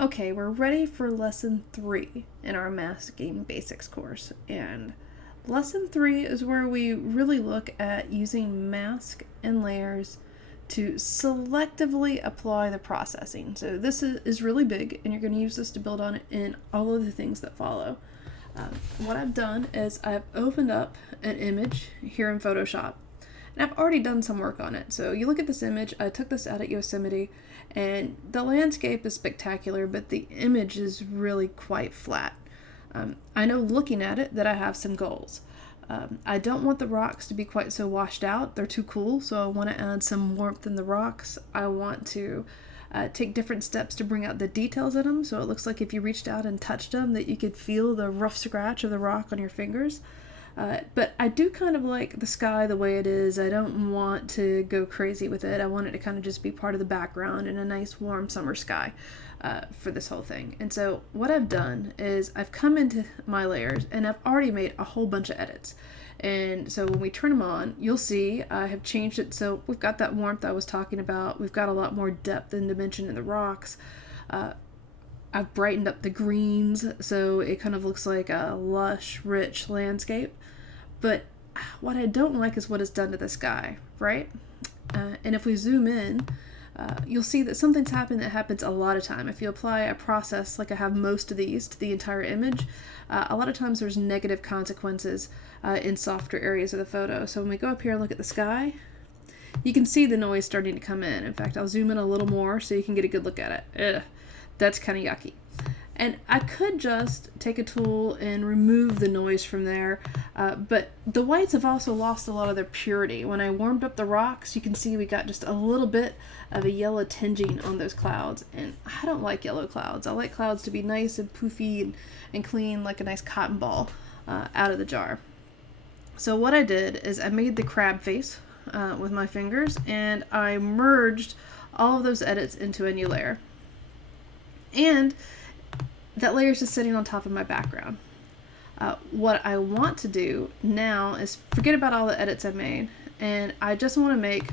Okay, we're ready for lesson 3 in our masking basics course, and lesson 3 is where we really look at using mask and layers to selectively apply the processing. So this is really big, and you're going to use this to build on it in all of the things that follow. What I've done is I've opened up an image here in Photoshop, and I've already done some work on it. So you look at this image, I took this out at Yosemite, and the landscape is spectacular, but the image is really quite flat. I know looking at it that I have some goals. I don't want the rocks to be quite so washed out. They're too cool, so I want to add some warmth in the rocks. I want to take different steps to bring out the details in them, so it looks like if you reached out and touched them that you could feel the rough scratch of the rock on your fingers. But I do kind of like the sky the way it is. I don't want to go crazy with it. I want it to kind of just be part of the background in a nice warm summer sky for this whole thing. And so what I've done is I've come into my layers and I've already made a whole bunch of edits. And so when we turn them on, you'll see I have changed it so we've got that warmth I was talking about. We've got a lot more depth and dimension in the rocks. I've brightened up the greens so it kind of looks like a lush, rich landscape. But what I don't like is what it's done to the sky, right? And if we zoom in, you'll see that something's happened that happens a lot of time. If you apply a process like I have most of these to the entire image, a lot of times there's negative consequences in softer areas of the photo. So when we go up here and look at the sky, you can see the noise starting to come in. In fact, I'll zoom in a little more so you can get a good look at it. Ugh, that's kind of yucky. And I could just take a tool and remove the noise from there, but the whites have also lost a lot of their purity. When I warmed up the rocks, you can see we got just a little bit of a yellow tingeing on those clouds, and I don't like yellow clouds. I like clouds to be nice and poofy and clean like a nice cotton ball out of the jar. So what I did is I made the crab face with my fingers, and I merged all of those edits into a new layer. And that layer is just sitting on top of my background. What I want to do now is forget about all the edits I made, and I just want to make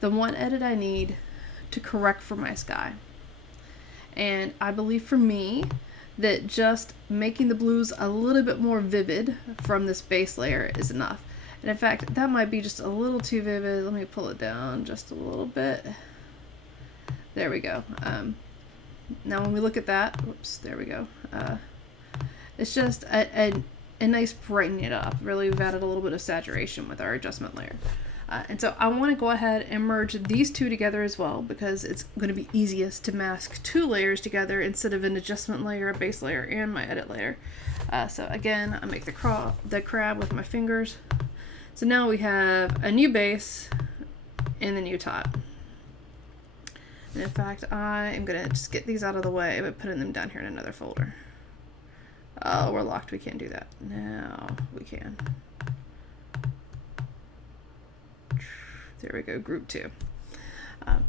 the one edit I need to correct for my sky. And I believe for me that just making the blues a little bit more vivid from this base layer is enough. And in fact, that might be just a little too vivid. Let me pull it down just a little bit. There we go. Now when we look at that, whoops, there we go. It's just a nice brightening it up. Really, we've added a little bit of saturation with our adjustment layer. And so I want to go ahead and merge these two together as well, because it's going to be easiest to mask two layers together instead of an adjustment layer, a base layer, and my edit layer. So again, I make the crab with my fingers. So now we have a new base and the new top. And in fact, I am going to just get these out of the way by putting them down here in another folder. Oh, we're locked. We can't do that. Now we can. There we go, group 2.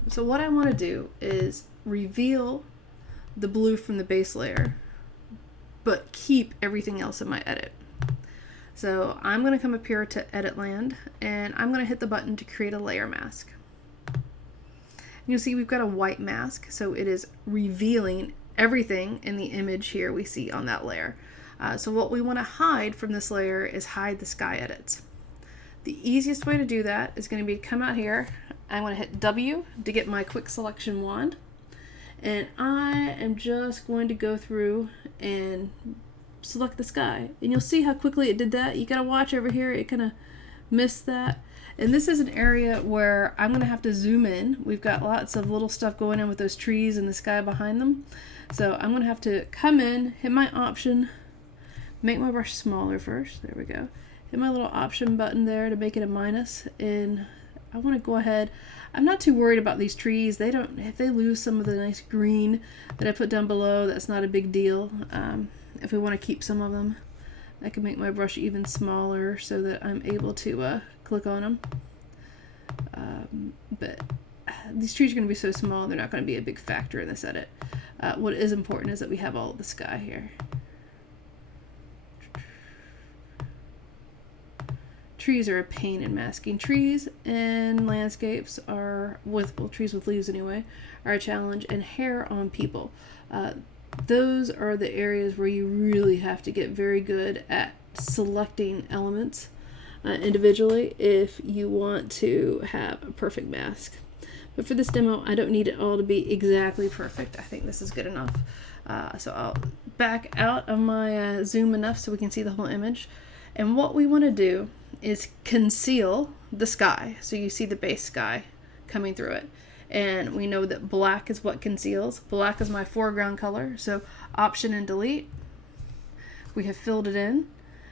So what I want to do is reveal the blue from the base layer, but keep everything else in my edit. So I'm going to come up here to Edit Land, and I'm going to hit the button to create a layer mask. You'll see we've got a white mask, so it is revealing everything in the image here we see on that layer. So what we want to hide from this layer is hide the sky edits. The easiest way to do that is going to be to come out here. I'm going to hit W to get my quick selection wand, and I am just going to go through and select the sky. And you'll see how quickly it did that. You got to watch over here. It kind of missed that. And this is an area where I'm going to have to zoom in. We've got lots of little stuff going on with those trees and the sky behind them. So I'm going to have to come in, hit my option, make my brush smaller first. There we go. Hit my little option button there to make it a minus. And I want to go ahead. I'm not too worried about these trees. If they lose some of the nice green that I put down below, that's not a big deal. If we want to keep some of them, I can make my brush even smaller so that I'm able to click on them. But these trees are going to be so small, they're not going to be a big factor in this edit. What is important is that we have all of the sky here. trees are a pain in masking. Trees and landscapes are, trees with leaves anyway, are a challenge, and hair on people. Those are the areas where you really have to get very good at selecting elements individually if you want to have a perfect mask. But for this demo, I don't need it all to be exactly perfect. I think this is good enough. So I'll back out of my zoom enough so we can see the whole image. And what we want to do is conceal the sky. So you see the base sky coming through it. And we know that black is what conceals. Black is my foreground color. So Option and Delete. We have filled it in.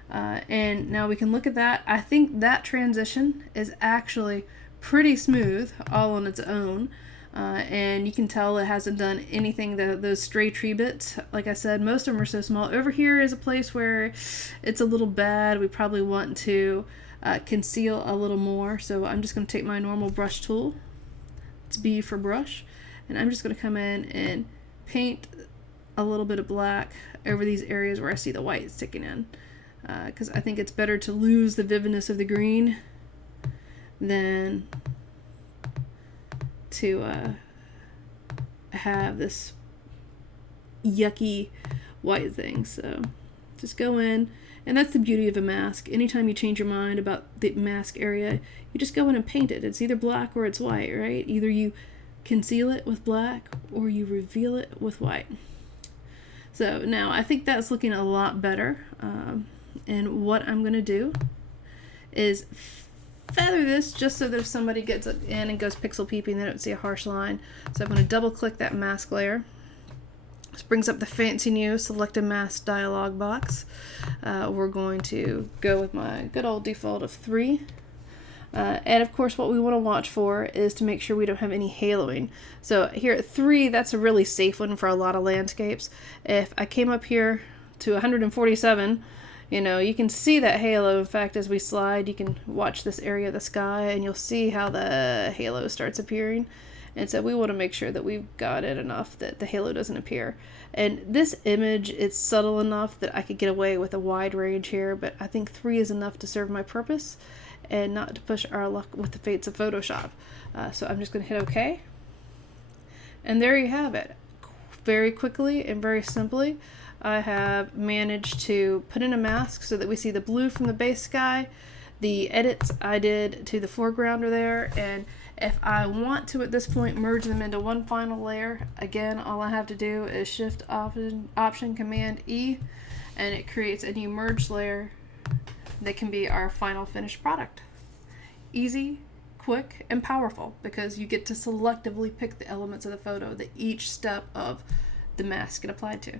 And now we can look at that. I think that transition is actually pretty smooth all on its own. And you can tell it hasn't done anything. Those stray tree bits, like I said, most of them are so small. Over here is a place where it's a little bad. We probably want to conceal a little more. So I'm just going to take my normal brush tool. It's B for brush. And I'm just going to come in and paint a little bit of black over these areas where I see the white sticking in. Because I think it's better to lose the vividness of the green than to have this yucky white thing. So just go in, and that's the beauty of a mask. Anytime you change your mind about the mask area, you just go in and paint it. It's either black or it's white, right? Either you conceal it with black or you reveal it with white. So now I think that's looking a lot better. And what I'm going to do is feather this just so that if somebody gets it in and goes pixel peeping, they don't see a harsh line. So I'm going to double click that mask layer. This brings up the fancy new Selective Mask dialog box. We're going to go with my good old default of 3. And of course what we want to watch for is to make sure we don't have any haloing. So here at 3, that's a really safe one for a lot of landscapes. If I came up here to 147, you can see that halo. In fact, as we slide, you can watch this area of the sky and you'll see how the halo starts appearing. And so we want to make sure that we've got it enough that the halo doesn't appear. And this image, it's subtle enough that I could get away with a wide range here, but I think 3 is enough to serve my purpose and not to push our luck with the fates of Photoshop. So I'm just going to hit OK. And there you have it. Very quickly and very simply, I have managed to put in a mask so that we see the blue from the base sky. The edits I did to the foreground are there, and if I want to at this point merge them into one final layer, again all I have to do is Shift Option Command E, and it creates a new merge layer that can be our final finished product. Easy, quick, and powerful, because you get to selectively pick the elements of the photo that each step of the mask get applied to.